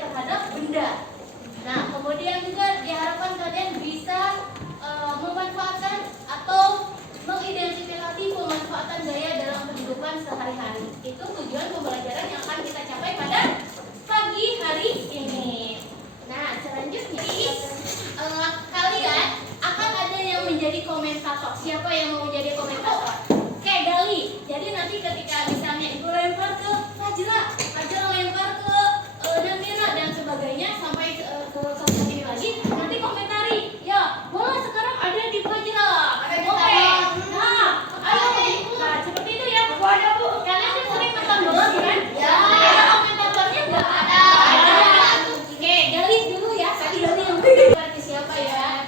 terhadap benda. Nah, kemudian juga diharapkan kalian bisa memanfaatkan atau mengidentifikasi pemanfaatan gaya dalam kehidupan sehari-hari. Itu tujuan pembelajaran yang akan kita capai pada pagi hari ini. Nah, selanjutnya kalian akan ada yang menjadi komentator. Siapa yang mau menjadi komentator? Kayak Gali. Jadi nanti ketika misalnya Ibu lempar ke Fajra lempar ke Namira dan sebagainya sampai ke sini lagi, nanti komentari. Ya, bola sekarang ada di Fajra. Oke. Nah, ayo. Nah, seperti itu ya. Kalian kan sering nonton bola kan? Ya. Ada komentatornya nggak? Ada. Oke, Gali dulu ya. Tadi Gali yang ke siapa ya?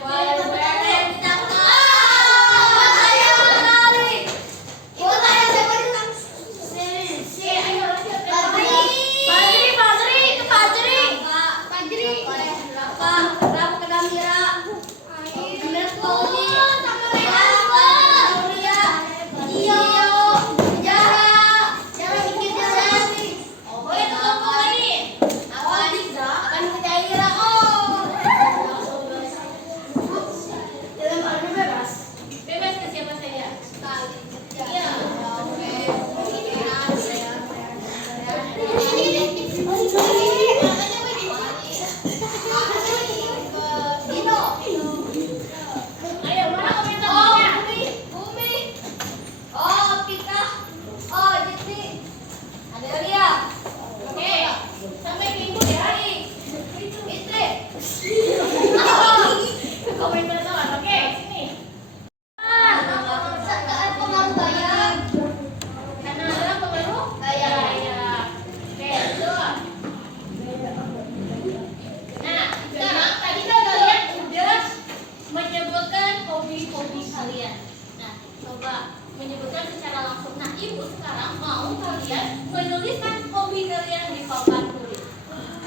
Menyebutkan secara langsung. Nah, Ibu sekarang mau kalian menuliskan hobi kalian di papan tulis.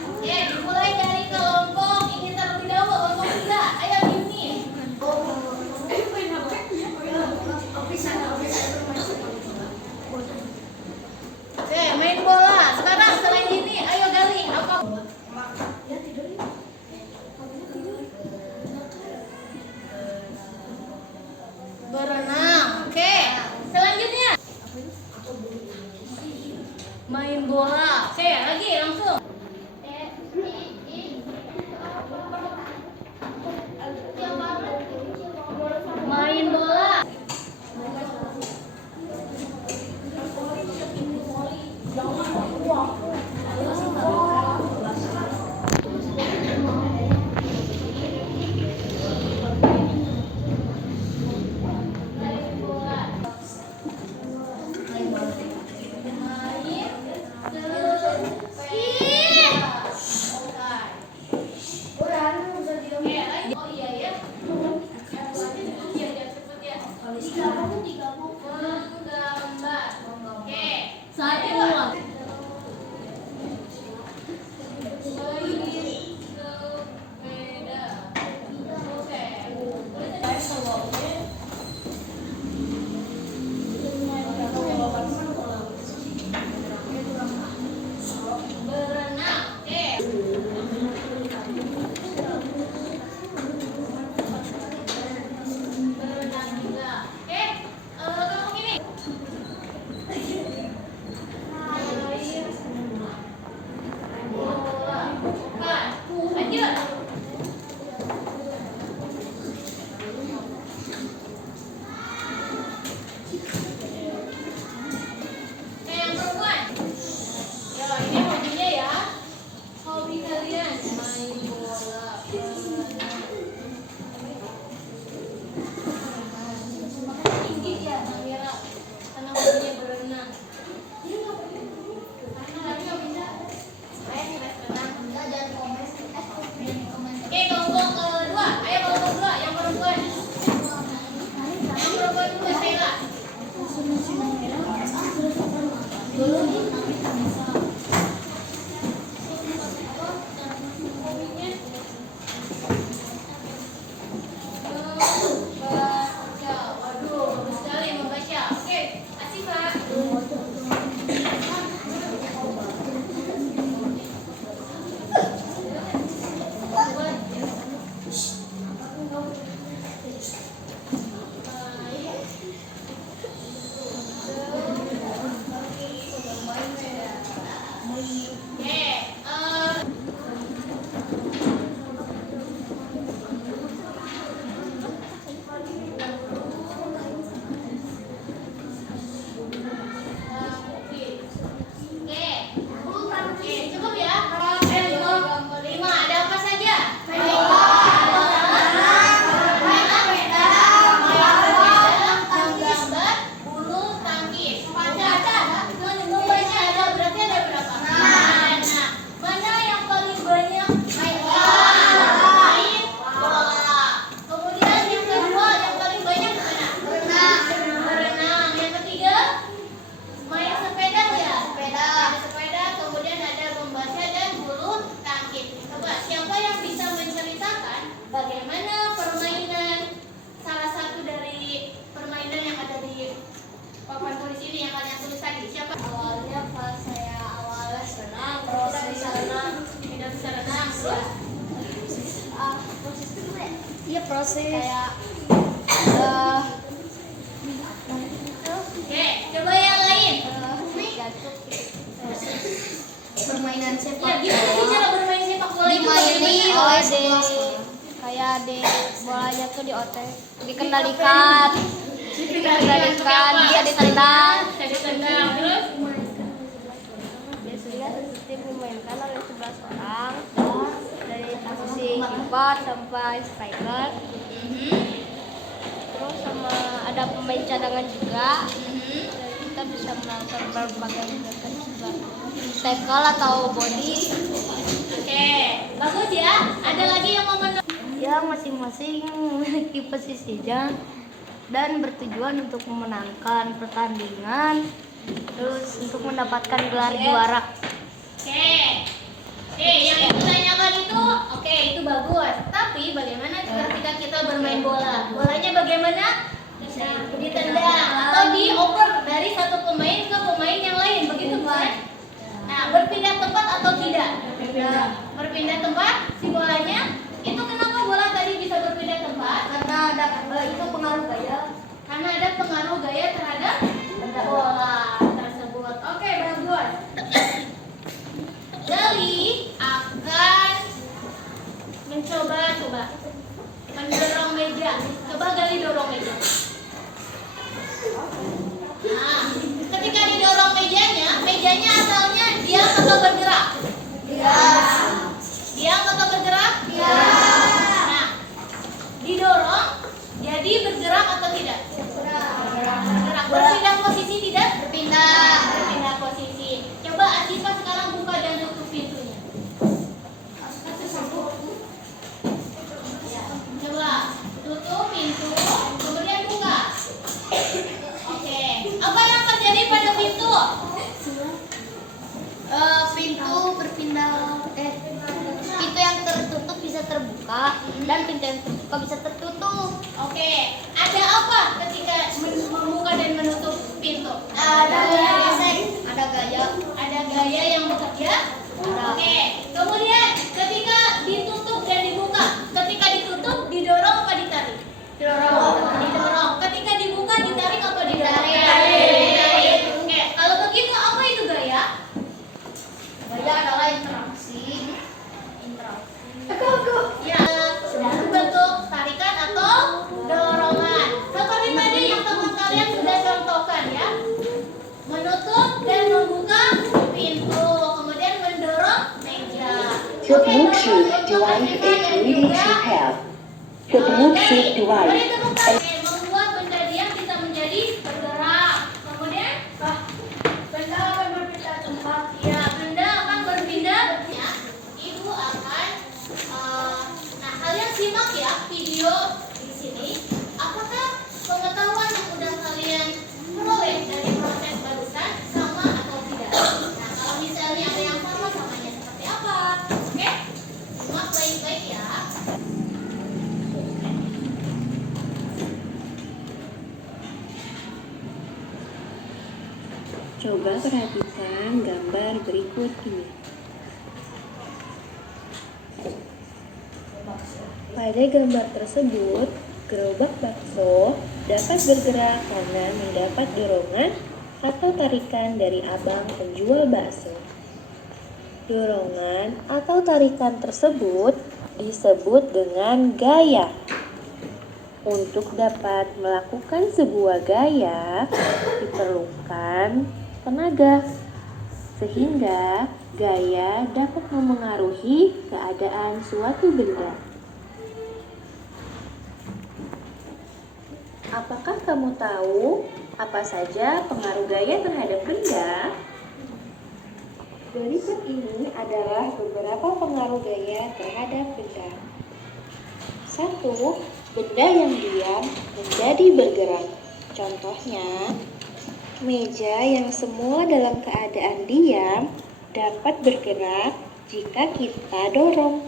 Oke, dimulai dari kelompok ini terlebih dahulu, kelompok 3. Ayo Yuni. Oke, main bola. Sekarang selain ini, ayo Gali. Apa? Berenang. Oke. Selanjutnya main bola. Oke, lagi langsung. Main bola. kayak Oke, coba yang lain. permainan sepak Ya, gimana sih cara bermain sepak bola itu? dimaini oleh kayak di bolanya tuh dikendalikan bisa ditendang Terus biasanya satu tim dimainkan oleh 11 orang dari posisi kiper sampai striker. Terus sama ada pemain cadangan juga. Dan kita bisa melakukan berbagai gerakan seperti tackle atau body. Oke, bagus ya. Ada lagi yang mau menang? Ya, masing-masing memiliki posisinya dan bertujuan untuk memenangkan pertandingan, terus untuk mendapatkan gelar juara. Oke. Oke, yang ibu tanyakan itu, oke, itu bagus. Tapi bagaimana ketika kita bermain bola? Bolanya bagaimana? Ditendang atau dioper dari satu pemain ke pemain yang lain, begitu bukan? Nah, berpindah tempat atau tidak? Berpindah tempat si bolanya. Itu kenapa bola tadi bisa berpindah tempat? Karena ada itu pengaruh gaya. Karena ada pengaruh gaya terhadap bola tersebut. Oke, bagus. Gali akan mencoba mendorong meja. Coba Gali dorong meja. Nah, ketika didorong mejanya asalnya diam atau bergerak? Diam atau bergerak? Nah, didorong jadi bergerak atau tidak? Bergerak. Berpindah posisi tidak? Berpindah posisi. Coba Asifa sekarang buka dan tutup pintunya. Ya, coba tutup pintu, kemudian buka. Oke. Apa yang terjadi pada pintu? Pintu berpindah pintu yang tertutup bisa terbuka dan pintu yang terbuka bisa tertutup. Oke. Ada apa ketika membuka dan menutup pintu? Ada gaya. Ada gaya yang bekerja. Oke. Kemudian ketika ditutup dan dibuka, ketika ditutup didorong apa ditarik? Didorong. Ketika dibuka ditarik atau didorong? Ditarik. Oke. Kalau begitu apa itu gaya? Gaya adalah interaksi. Ya, bentuk tarikan atau dorongan. Seperti tadi yang teman kalian sudah contohkan ya. Menutup dan membuka pintu, kemudian mendorong meja. The Bluetooth device is ready to pair. The Bluetooth device. Membuat benda diam bisa menjadi bergerak. Kemudian benda akan berpindah tempat. Ya, benda akan berpindah. Ya, ibu akan nah, kalian simak ya video di sini. Apakah pengetahuan yang sudah kalian peroleh dari proses barusan sama atau tidak? Nah, kalau misalnya ada yang sama, samanya seperti apa? Oke? Simak baik-baik ya. Coba perhatikan gambar berikut ini. Pada gambar tersebut, gerobak bakso dapat bergerak karena mendapat dorongan atau tarikan dari abang penjual bakso. Dorongan atau tarikan tersebut disebut dengan gaya. Untuk dapat melakukan sebuah gaya, diperlukan tenaga, sehingga gaya dapat memengaruhi keadaan suatu benda. Apakah kamu tahu apa saja pengaruh gaya terhadap benda? Berikut ini adalah beberapa pengaruh gaya terhadap benda. 1. Benda yang diam menjadi bergerak. Contohnya, meja yang semula dalam keadaan diam dapat bergerak jika kita dorong.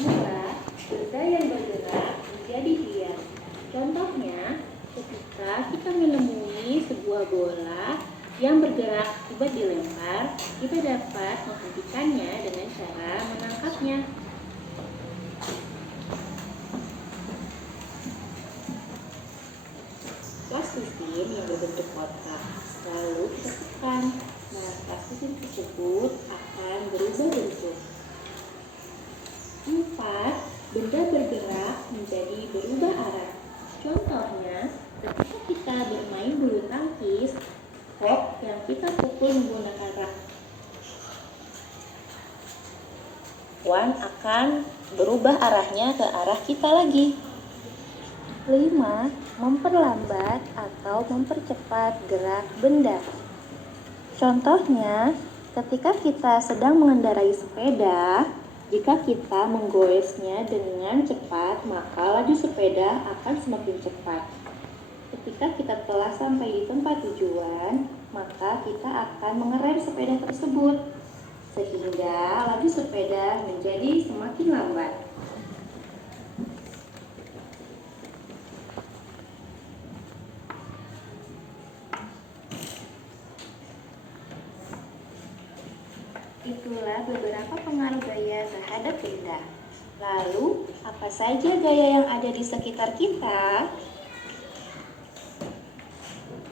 2. Benda yang bergerak menjadi diam. Contohnya, ketika kita menemui sebuah bola yang bergerak akibat dilempar, kita dapat menghentikannya dengan cara menangkapnya. Plastisir yang berbentuk kotak, lalu kita tekan. Nah, plastisir tersebut akan berubah bentuk. 4. Benda bergerak menjadi berubah arah. Contohnya, ketika kita bermain bulu tangkis, kok yang kita pukul menggunakan rakwan akan berubah arahnya ke arah kita lagi. 5. Memperlambat atau mempercepat gerak benda. Contohnya, ketika kita sedang mengendarai sepeda, jika kita menggoesnya dengan cepat, maka laju sepeda akan semakin cepat. Ketika kita telah sampai di tempat tujuan, maka kita akan mengerem sepeda tersebut, sehingga laju sepeda menjadi semakin lambat. Itulah beberapa pengaruh gaya terhadap benda. Lalu, apa saja gaya yang ada di sekitar kita?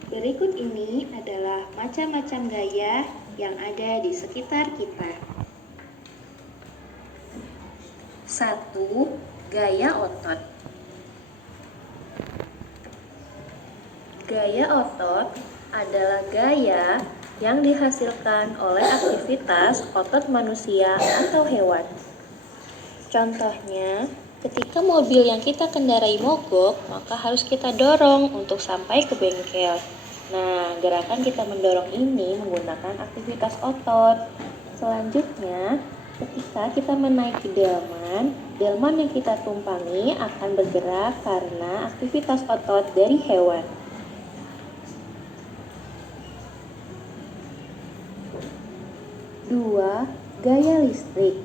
Berikut ini adalah macam-macam gaya yang ada di sekitar kita. 1. Gaya otot. Gaya otot adalah gaya yang dihasilkan oleh aktivitas otot manusia atau hewan. Contohnya, ketika mobil yang kita kendarai mogok, maka harus kita dorong untuk sampai ke bengkel. Nah, gerakan kita mendorong ini menggunakan aktivitas otot. Selanjutnya, ketika kita menaiki delman yang kita tumpangi akan bergerak karena aktivitas otot dari hewan. 2. Gaya listrik.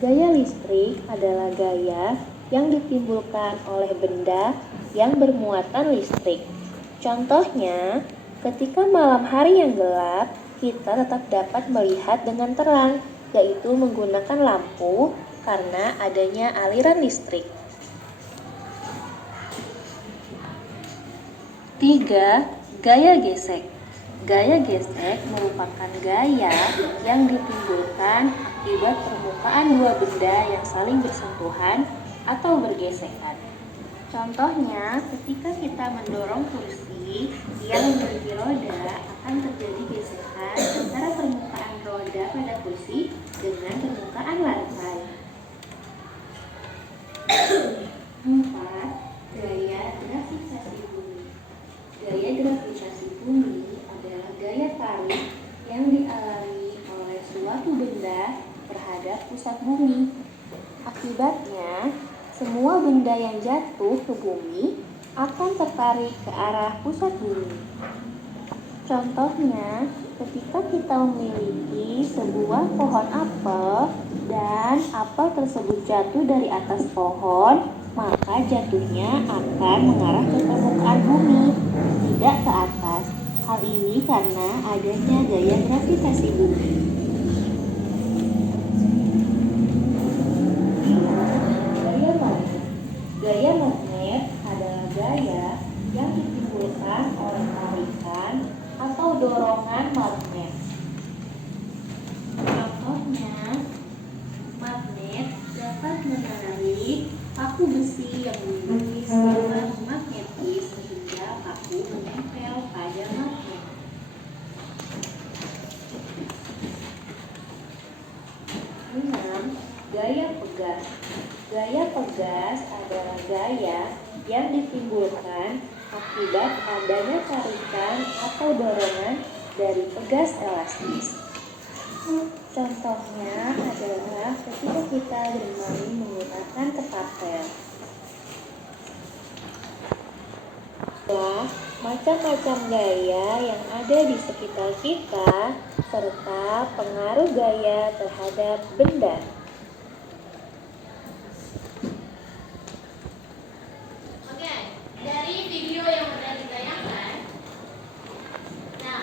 Gaya listrik adalah gaya yang ditimbulkan oleh benda yang bermuatan listrik. Contohnya, ketika malam hari yang gelap, kita tetap dapat melihat dengan terang, yaitu menggunakan lampu karena adanya aliran listrik. 3. Gaya gesek. Gaya gesek merupakan gaya yang ditimbulkan akibat permukaan dua benda yang saling bersentuhan atau bergesekan. Contohnya, ketika kita mendorong kursi yang memiliki roda, akan terjadi gesekan antara permukaan roda pada kursi dengan permukaan lantai. 4. Gaya gravitasi bumi. Gaya gravitasi bumi adalah gaya tarik yang dialami oleh suatu benda terhadap pusat bumi. Akibatnya, semua benda yang jatuh ke bumi akan tertarik ke arah pusat bumi. Contohnya, ketika kita memiliki sebuah pohon apel dan apel tersebut jatuh dari atas pohon, maka jatuhnya akan mengarah ke permukaan bumi, tidak ke atas. Hal ini karena adanya gaya gravitasi bumi. 5. Gaya magnet. Gaya magnet adalah gaya yang ditimbulkan oleh tarikan atau dorongan magnet. Contohnya, magnet dapat menarik paku besi yang memiliki sifat magnetis sehingga paku menempel pada magnet. 6. Gaya pegas. Gaya pegas adalah gaya yang ditimbulkan akibat adanya tarikan atau dorongan dari pegas elastis. Contohnya adalah ketika kita bermain menggunakan ketapel. Macam-macam gaya yang ada di sekitar kita serta pengaruh gaya terhadap benda. Oke, dari video yang sudah ditayangkan, nah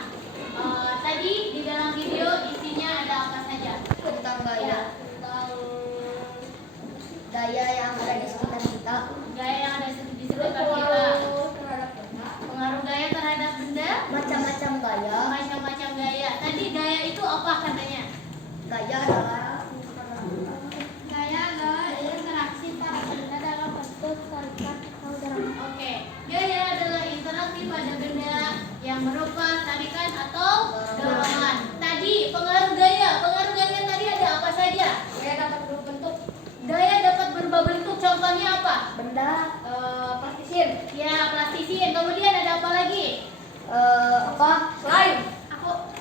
Gaya adalah interaksi para benda dalam bentuk tarikan atau gerakan. Oke, gaya adalah interaksi pada benda yang berupa tarikan atau dorongan. Tadi pengaruh gaya tadi ada apa saja? gaya dapat berbentuk Gaya dapat berubah bentuk. Contohnya apa? benda, plastisin, Ya, plastisin. Kemudian ada apa lagi? selain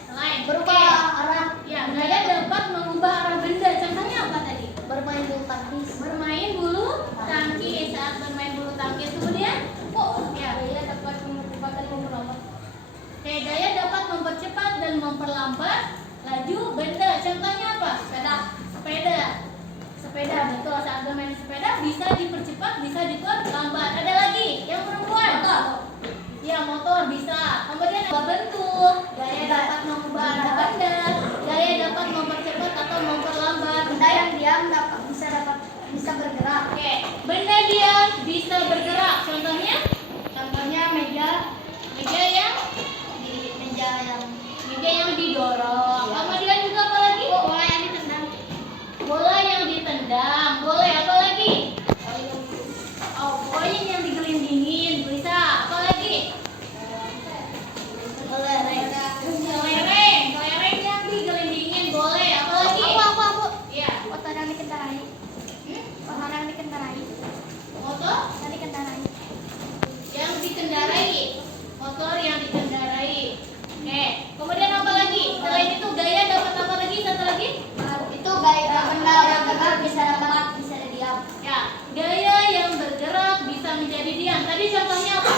Selain berubah Oke. arah, Ya, gaya dapat mengubah arah benda. Contohnya apa tadi? bermain bulu tangkis. Bermain bulu tangkis. Saat bermain bulu tangkis. Kemudian, ya, Gaya dapat mengubah dan memperlambat. Oke, gaya dapat mempercepat dan memperlambat laju benda. Contohnya apa? Sepeda, betul. Saat bermain sepeda bisa dipercepat, bisa diperlambat. Ada lagi yang perempuan? Ya, motor bisa. Kemudian apa bentuk? Gaya dapat mengubah arah benda. Gaya dapat mempercepat atau memperlambat. Benda yang diam bisa bergerak. Oke, benda diam bisa bergerak. Contohnya? Contohnya meja Meja yang didorong. Kemudian juga apa lagi? bola yang ditendang. Bola yang ditendang. Boleh apa lagi? Koin yang digelindingin. Bisa. Apa lagi? Kelereng yang digelindingin. Boleh. Apa lagi? Aku. Iya. Motor yang dikendarai. Motor yang dikendarai. Motor Yang dikendarai. yang dikendarai. Motor yang dikendarai. Oke. Kemudian apa lagi? Selain itu gaya dapat apa lagi? Satu lagi? Itu gaya benda yang gerak bisa diam. Ya. Gaya yang bergerak bisa menjadi diam. Tadi contohnya apa?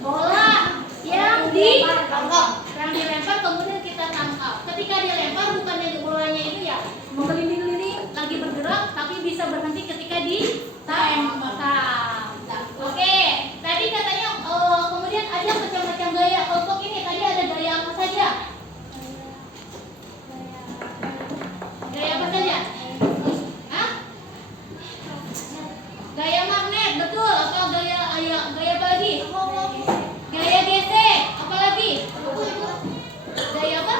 Bola yang dilempar kemudian kita tangkap. Ketika dilempar bukannya bolanya itu ya menggelinding-gelinding lagi bergerak, tapi bisa berhenti ketika ditembak. Oke, tadi katanya kemudian ada macam-macam gaya. Kelompok ini tadi ada gaya apa saja? Gaya apa saja? Hah? Gaya magnet, betul. Atau gaya apa lagi? Gaya gesek, apa lagi? Gaya apa?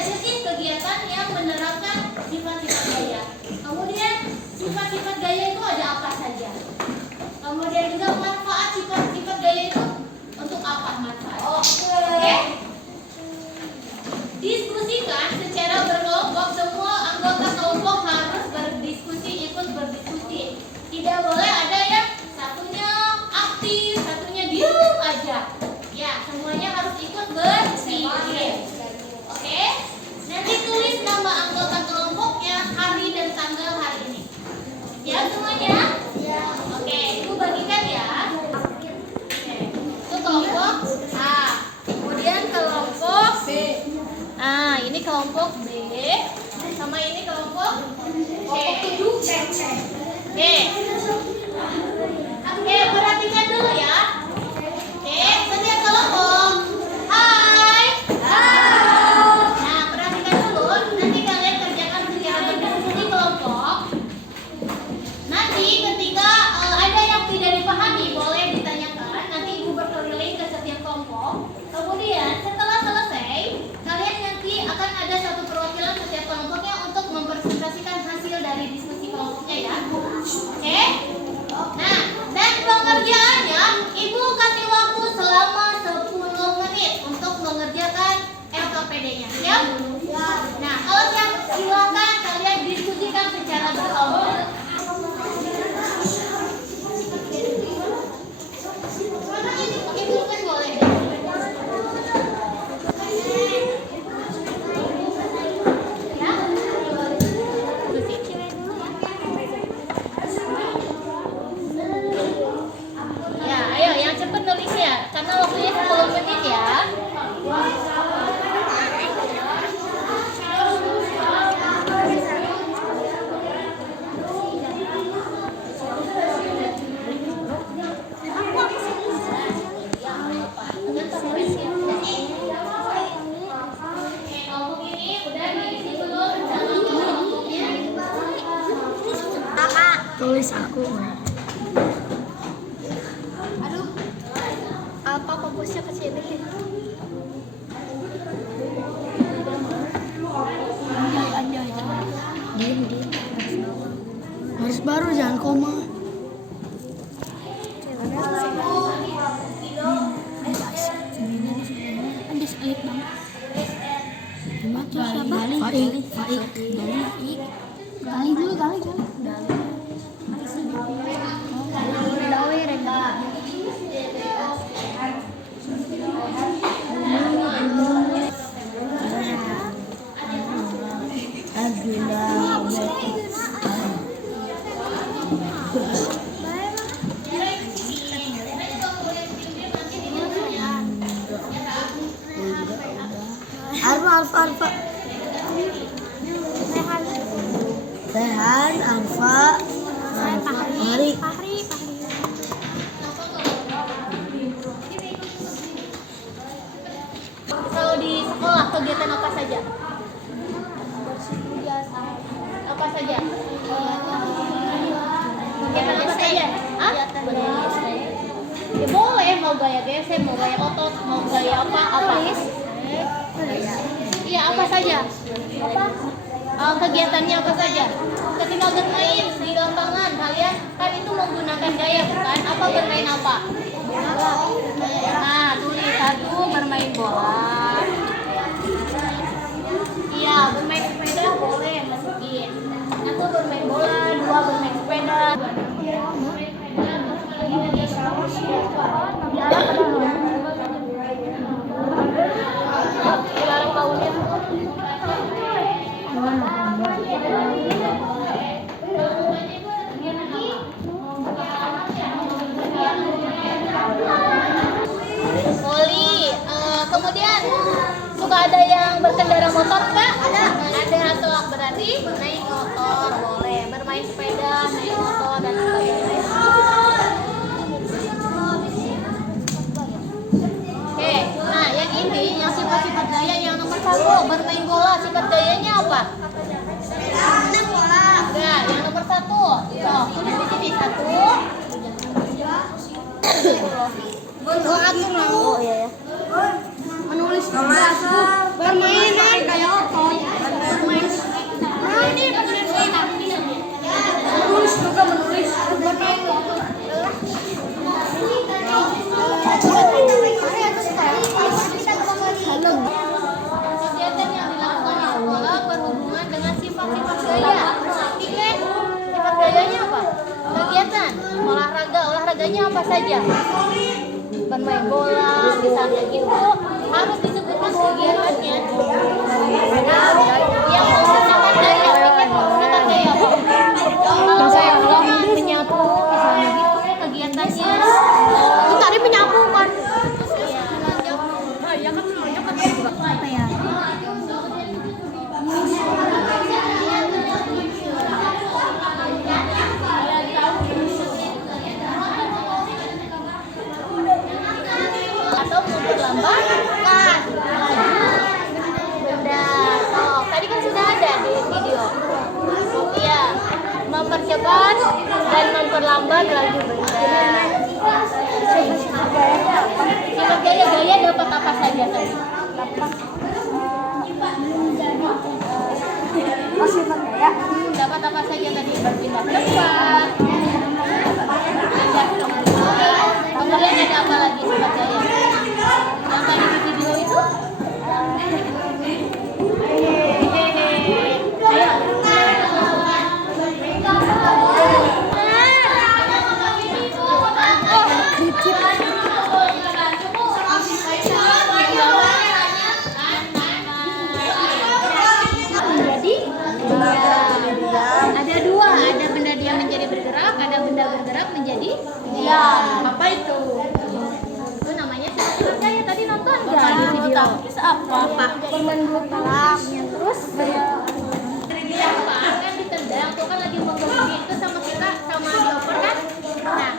saja sih kegiatan yang menerapkan sifat-sifat gaya. Kemudian sifat-sifat gaya itu ada apa saja? Kemudian juga manfaat sifat-sifat gaya itu untuk apa manfaat? Oke. Diskusikan secara berkelompok, semua anggota kelompok harus berdiskusi, ikut berdiskusi. Tidak boleh ada yang satunya aktif, satunya diam aja. Ya, semuanya harus ikut berpikir. Oke? Nanti tulis nama anggota kelompoknya, hari dan tanggal hari ini. Ya semuanya? Ya. Oke, Ibu bagikan ya. Oke. Itu kelompok A. Kemudian kelompok B. Nah, ini kelompok B. Sama ini kelompok C. Oke. Oke, perhatikan dulu ya. Oke, setiap kelompok. Hai. Nah, perhatikan dulu. Nanti kalian kerjakan secara berdiskusi kelompok. Nanti ketika ada yang tidak dipahami, boleh ditanyakan. Nanti Ibu berkeliling ke setiap kelompok. Kemudian setelah selesai, kalian nanti akan ada satu perwakilan setiap kelompoknya untuk mempresentasikan hasil dari diskusi kelompoknya ya. Oke? Nah, dan pengerjaannya Ibu kasih waktu selama 10 menit untuk mengerjakan LKPD-nya. Siap? Nah, kalau siap, silakan kalian diskusikan secara berkelompok. Ibu kan boleh. Ya, ayo yang cepat nulisnya karena waktunya 10 menit ya. Kelompok ini udah diisi belum sama kelompoknya? Tulis aku. Aduh, apa fokusnya ke sini? Anjay. Diem. Harus baru jangan koma. Habis elit banget. Kali dulu. Alfa. Sehan, Alfa, Fahri. Kalau di sekolah kegiatan apa saja? Apa saja? Kegiatan apa saja? Hah? Ya boleh, mau gaya gesek, mau gaya otot, mau gaya apa? Iya, apa saja? Kegiatannya apa saja? Ketika bermain di lapangan, kalian kan itu menggunakan gaya bukan? Apa bermain apa? Nah, tulis 1 bermain bola. Iya, bermain sepeda boleh masukin. 1 bermain bola, 2 bermain sepeda. Dilarang baunya. Poli, kemudian suka ada yang berkendara motor kak? Ada kelak berarti naik motor boleh, bermain sepeda, naik motor dan sebagainya. Oke, nah yang ini yang sifat-sifat gaya yang nomor 1 bermain bola, sifat gayanya apa? Enggak, yang nomor 1. Tuh, tulis di sini 1. Oh iya ya. Menulis Permainan kayak apa? aja. Bermain bola, misalnya gitu, harus disebutkan kegiatannya. Yang menggunakan daya, menggunakan daya apa? Kalau menyapu, misalnya gitu kegiatannya. Tadi menyapu kan? Ya kan menunjuk kan juga apa ya? Atau memperlambatkan benda. Oh, tadi kan sudah ada di video. Iya, mempercepat dan memperlambat laju benda. Sifat gaya dapat apa saja tadi? Sifat gaya Dapat apa saja tadi? Berpindah tempat. Kemudian ada apa lagi sifat gaya? Yang tadi di video itu? Ayo. Ada dua, ada benda diam menjadi bergerak, ada benda bergerak menjadi diam. Apa itu? Itu namanya sifat gaya. Tadi nonton nggak di video? Apa? bermain dua pelak. Terus yang kan ditendang, tuh kan lagi menggelinding itu sama kita sama dioper kan? Nah,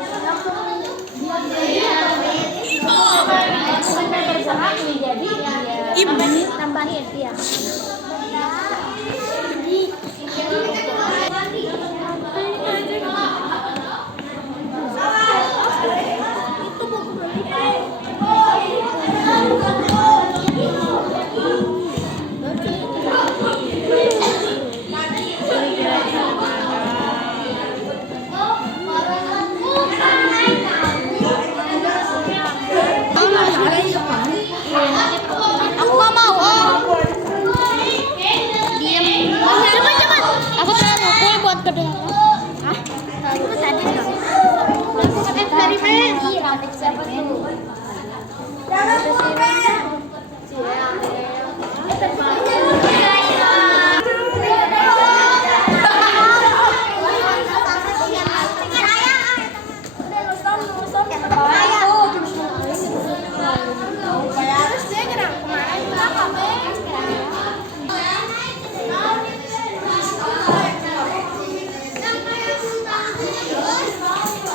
langsung diam bergerak menjadi tambahin ya. Aku nggak mau. Diam. Cepat. Aku pengen mukul buat kedengaran. Itu tadi dong. Lakukan eksperimen.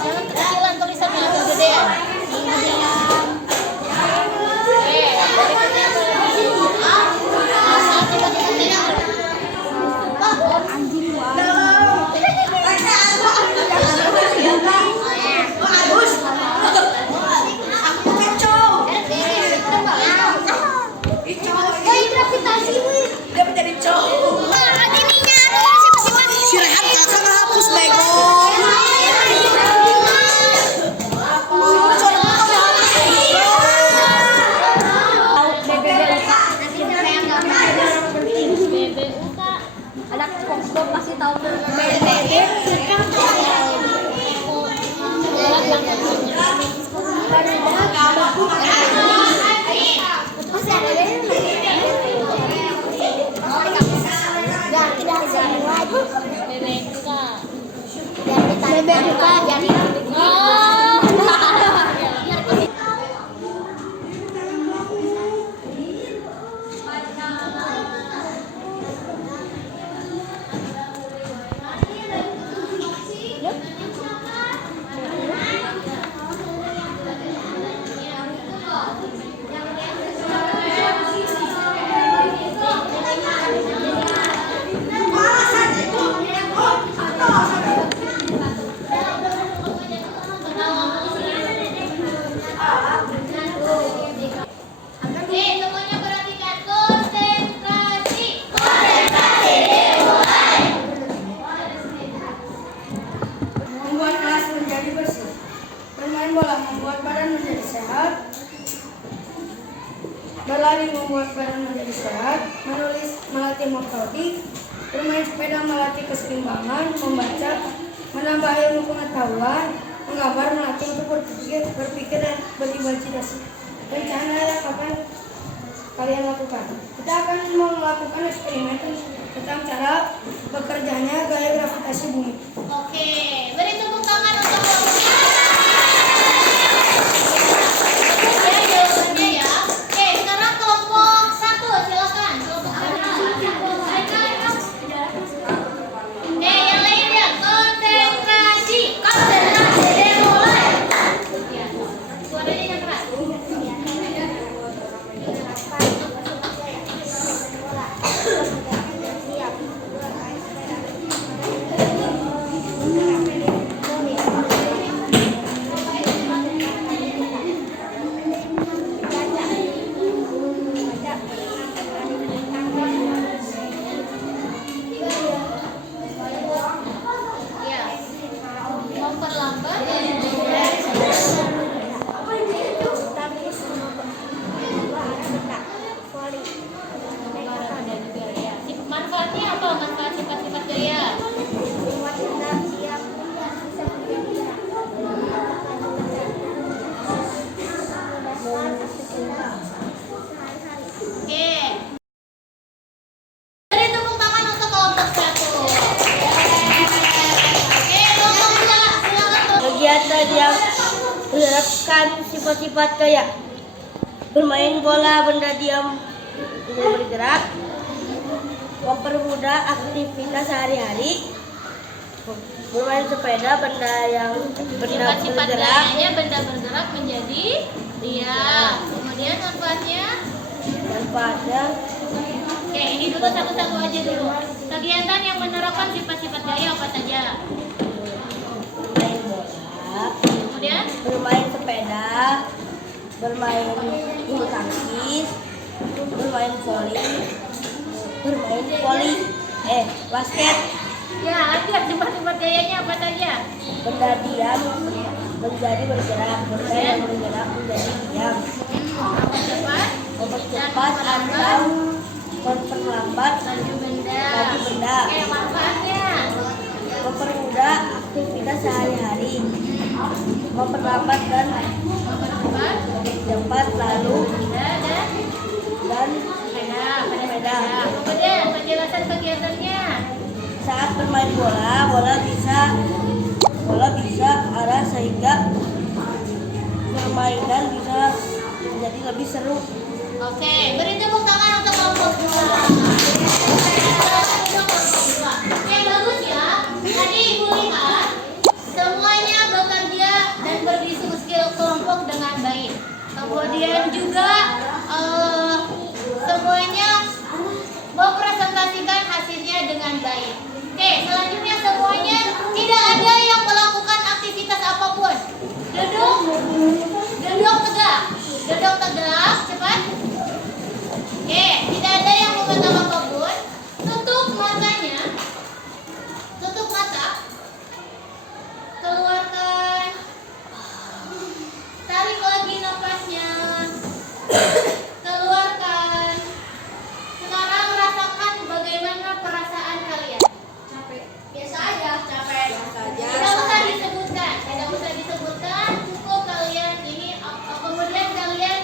Jangan kecilan tulisannya, agak gedean. Anak SpongeBob pasti tahu semuanya perhatikan konsentrasi. Membuat kelas menjadi bersih. Bermain bola membuat badan menjadi sehat. Berlari membuat badan menjadi sehat. Menulis melatih motorik. Bermain sepeda melatih keseimbangan. Membaca menambah ilmu pengetahuan. menggambar, melatih untuk berpikir dan berimajinasi. Rencana yang akan kalian lakukan. Kita akan melakukan eksperimen tentang cara bekerjanya gaya gravitasi bumi. Oke, beri tepuk tangan untuk kelompoknya. Ya, jawabannya ya. Oke, sekarang kelompok 1 silakan. Kelompok 1. Oke, yang lainnya konsentrasi. Konsentrasi dimulai. Ya, suaranya yang keras. Ya, memperlambat. Manfaatnya apa? Manfaat sifat-sifat gaya. Oke. Beri tepuk tangan untuk kelompok 1. Oke, kelompok 2 silakan. Kegiatan yang menerapkan sifat-sifat gaya. Bermain bola benda diam tidak bergerak. Mempermudah aktivitas sehari-hari. Bermain sepeda benda Sifat-sifat bergerak. gayanya benda bergerak menjadi diam. Kemudian manfaatnya. Manfaatnya Oke, ini dulu satu-satu aja dulu. Kegiatan yang menerapkan sifat-sifat gaya apa saja? bermain bola, Kemudian bermain sepeda, bermain bulu tangkis, bermain basket. ya, ada sifat-sifat gayanya apa saja? Benda diam menjadi bergerak, benda yang bergerak menjadi diam. Cepat Mempercepat atau memperlambat laju benda. laju benda. Oke, manfaatnya. Mempermudah aktivitas sehari-hari. Memperlambat dan Mempercepat cepat lalu benda dan dan sepeda. Pada sepeda. Kemudian penjelasan kegiatannya. Saat bermain bola bisa arah sehingga permainan bisa menjadi lebih seru. Oke, beri tepuk tangan untuk kelompok 2. Oke, bagus ya. Tadi Ibu lihat semuanya bekerja dan berdiskusi kelompok dengan baik. Kemudian juga semuanya mempresentasikan hasilnya dengan baik. Oke, selanjutnya semuanya tidak ada yang melakukan aktivitas apapun. Duduk tegak, cepat. Oke, tidak ada yang memegang apapun. Tutup matanya, tutup mata, keluarkan, tarik lagi nafasnya, keluarkan. Sekarang rasakan bagaimana perasaan kalian. Capek. Biasa aja. Capek. Tidak usah disebutkan. Cukup kalian ini. Kemudian kalian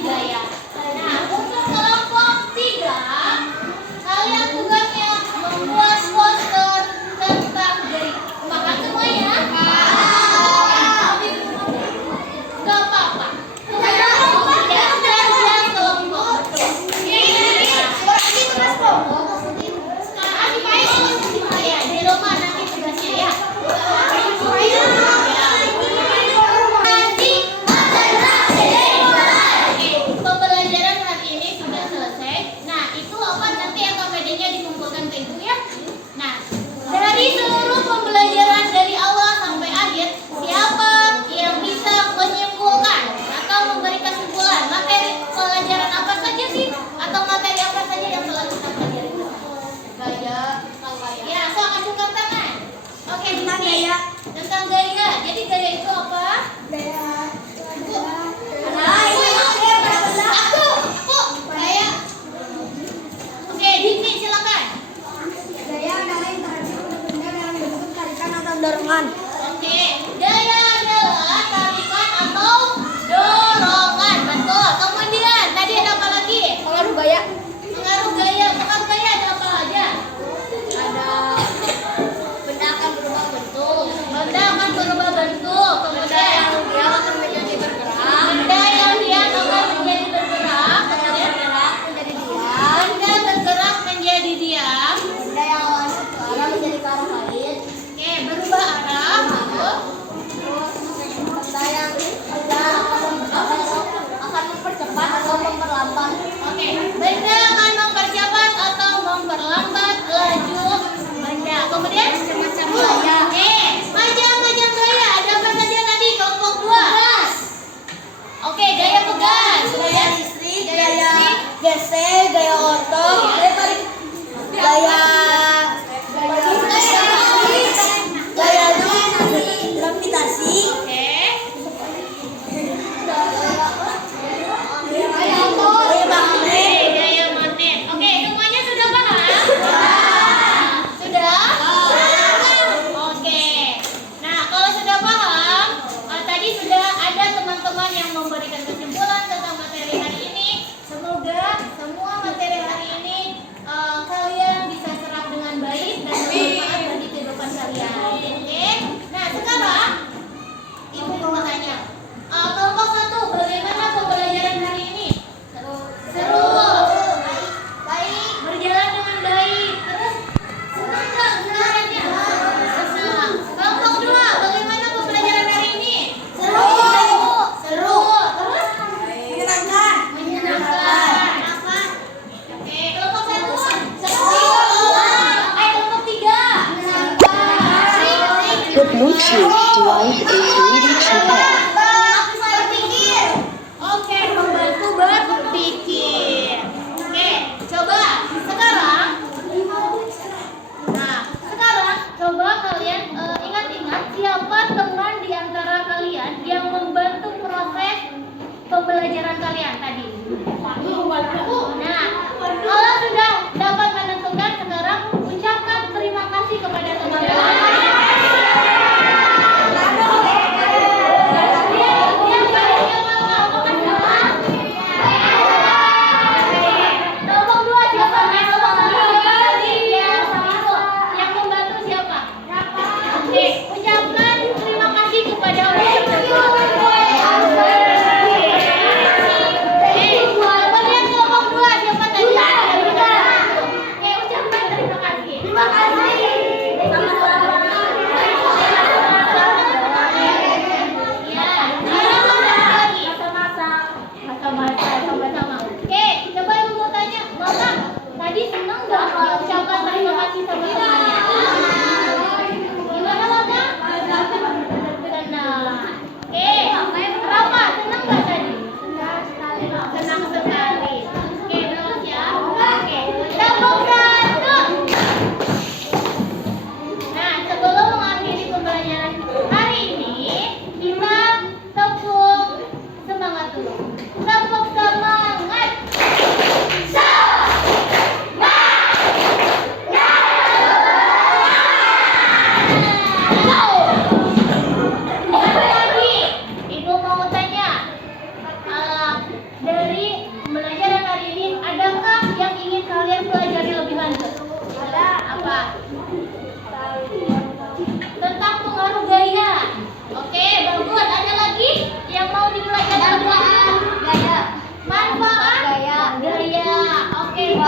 gaya. Nah, untuk kelompok 3, kalian tugasnya membuat poster tentang gaya. Makan semuanya? Gak apa-apa. Belajar kelompok. Sekarang ya, di rumah nanti tugasnya ya. Pembelajaran hari ini sudah selesai. Nah, itu apa nanti KPD-nya dikumpulkan ke ibu ya. Nah, dari seluruh pembelajaran dari awal sampai akhir, siapa yang bisa menyimpulkan atau memberi kesimpulan materi pelajaran apa saja sih? Atau materi apa saja yang telah kita pelajari? Gaya. Ya, so acungkan tangan. Oke, tentang gaya. Tentang gaya. Jadi gaya itu apa? Oke, Dini silakan. Gaya adalah interaksi benda dalam bentuk tarikan atau dorongan. Oke, gaya adalah tarikan atau dorongan. Betul. Kemudian tadi ada apa lagi? Pengaruh gaya. Pengaruh gaya. Pengaruh gaya ada apa aja? Ada benda akan berubah bentuk. Benda akan berubah bentuk. Kemudian Dia akan menjadi bergerak. benda yang dia akan menjadi bergerak. Kemudian Menjadi diam. benda bergerak menjadi diam. Benda yang awalnya ke arah menjadi ke arah lain. Oke, berubah arah. Lalu Benda yang akan mempercepat atau memperlambat. oke, benda akan mempercepat atau memperlambat laju benda. Kemudian Macam gaya. macam-macam gaya. Ada apa saja tadi? Kelompok 2. Oke, gaya pegas. Gaya listrik, gaya gesek, gaya otot, gaya tarik, gaya gaya gravitasi, Oke. gaya magnet. Gaya magnet. Oke, semuanya sudah paham? Sudah? Oke. Nah, kalau sudah paham, tadi sudah ada teman-teman yang memberikan kesimpulan tentang materi hari ini. Semoga semua materi hari ini kalian bisa serap dengan baik dan bermanfaat bagi kehidupan kalian. Oke. Nah, sekarang Ibu mau tanya, kelompok 1, bagaimana pembelajaran hari ini? Seru. Baik. Berjalan dengan baik. Terus senang nggak belajarnya? Senang. Kelompok 2, bagaimana pembelajaran hari ini? Seru. Seru. Terus? Menyenangkan. Menyenangkan. Apa? Oke. Kelompok 1. Seru. Kelompok 3. Menyenangkan. The Bluetooth device is ready to pair. Berpikir. Oke, membantu berpikir. Oke, coba sekarang. Nah, sekarang coba kalian ingat-ingat siapa teman di antara kalian yang membantu proses pembelajaran kalian tadi. Nah, kalau sudah dapat menentukan, sekarang ucapkan terima kasih kepada teman-teman.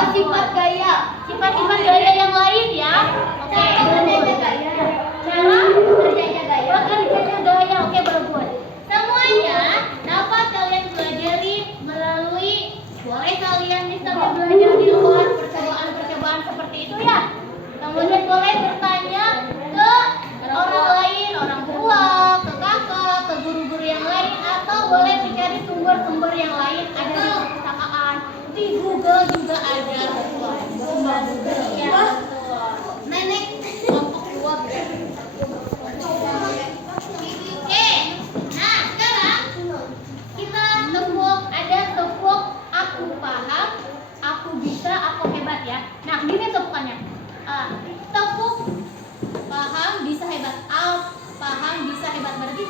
sifat-sifat gaya. Sifat-sifat gaya yang lain ya. Oke. Cara bekerjanya gaya. Bekerjanya gaya. Oke, bagus. Semuanya dapat kalian pelajari melalui, boleh kalian bisa belajar di luar percobaan-percobaan seperti itu ya. Kemudian boleh bertanya ke orang lain, orang tua, ke kakak, ke guru-guru yang lain, atau boleh mencari sumber-sumber yang lain ada di perpustakaan. Di Google juga ada. Sumber Google ya. Nenek kelompok 2 berarti. Oke. Nah, sekarang kita tepuk, ada tepuk aku paham, aku bisa, aku hebat ya. Nah, gini tepukannya. Tepuk paham bisa hebat. Paham bisa hebat berarti